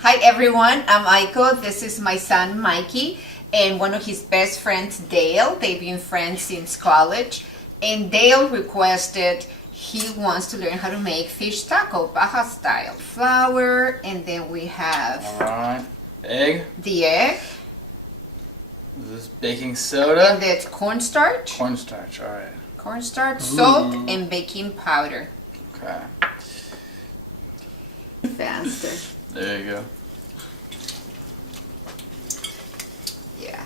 Hi everyone, I'm Aiko. This is my son Mikey and one of his best friends Dale. They've been friends since college, and Dale requested he wants to learn how to make fish taco Baja style. Flour, and then we have egg. The egg. This is baking soda. And that's cornstarch. Cornstarch, alright. Cornstarch, salt, and baking powder. Okay. Faster. There you go. Yeah.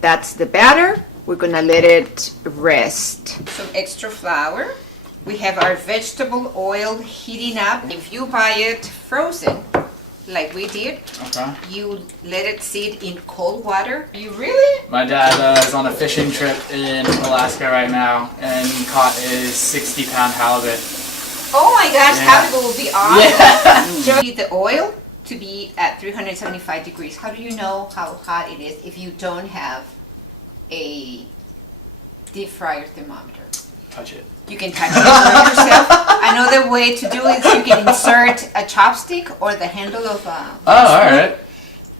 That's the batter. We're gonna let it rest. Some extra flour. We have our vegetable oil heating up. If you buy it frozen, like we did, you let it sit in cold water. You really? My dad is on a fishing trip in Alaska right now, and he caught a 60-pound halibut. Oh my gosh, halibut will be awesome. Yeah. You need the oil to be at 375 degrees. How do you know how hot it is if you don't have a deep fryer thermometer? Touch it. You can touch it yourself. Another way to do it is you can insert a chopstick or the handle of a spoon. Alright.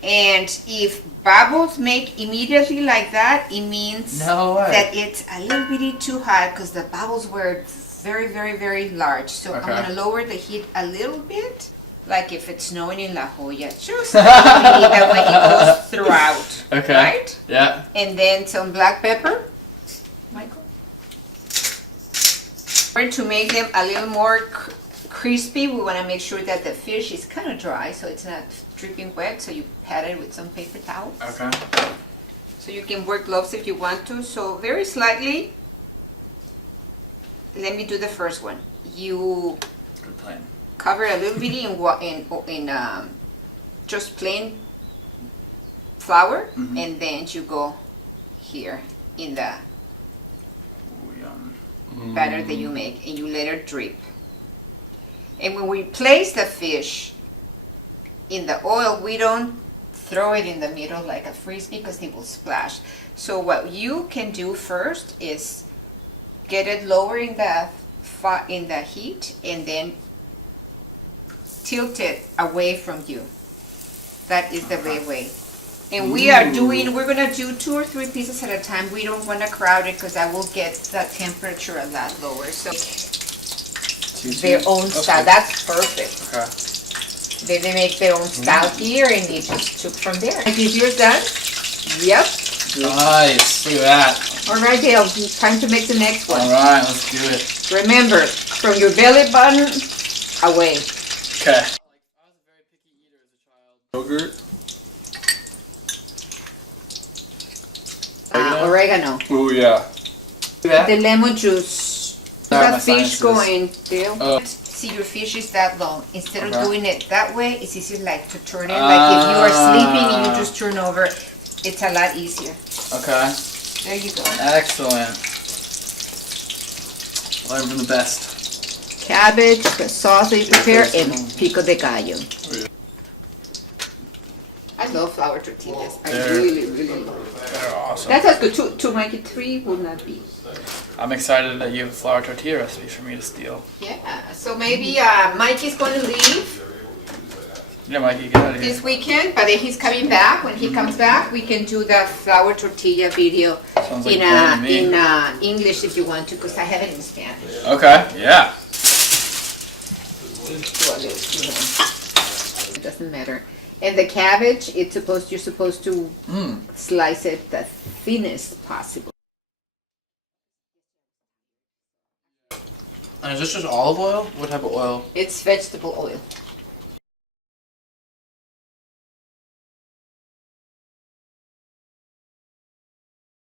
And if bubbles make immediately like that, it means that it's a little bit too hot because the bubbles were very, very, very large. So I'm going to lower the heat a little bit, like if it's snowing in La Jolla. Just that way it goes throughout. Okay. Right? Yeah. And then some black pepper. Michael? To make them a little more crispy, we want to make sure that the fish is kind of dry so it's not dripping wet, so you pat it with some paper towels. Okay. So you can wear gloves if you want to. So very slightly, let me do the first one. You cover a little bit in just plain flour, and then you go here in the batter that you make, and you let it drip. And when we place the fish in the oil, we don't throw it in the middle like a frisbee because it will splash. So what you can do first is get it lower in the heat and then tilt it away from you. That is the way. And we're gonna do 2 or 3 pieces at a time. We don't want to crowd it because that will get the temperature a lot lower. So their own style. That's perfect. Okay. Then they make their own style here, and they just took from there. Is yours done? Yep. Nice. Look at that. All right, Dale. Time to make the next one. All right, let's do it. Remember, from your belly button away. Okay. I was a very picky eater as a child. Yogurt. Oregano. Oh yeah. The lemon juice. That fish going, Dale. See, your fish is that long. Instead of doing it that way, it's easy like to turn it. Like if you are sleeping and you just turn over, it's a lot easier. Okay. There you go. Excellent. Learn from the best. Cabbage, the sauce that you prepare, and pico de gallo. I love flour tortillas. I really, really love it. They're awesome. That sounds good. To make it 3 will not be. I'm excited that you have a flour tortilla recipe for me to steal. Yeah. So maybe Mikey's going to leave Yeah, Mikey, get out of here. this weekend, but then he's coming back. When he comes back, we can do the flour tortilla video in English if you want to, because I have it in Spanish. Okay. Yeah. It doesn't matter. And the cabbage, you're supposed to slice it the thinnest possible. And is this just olive oil? What type of oil? It's vegetable oil.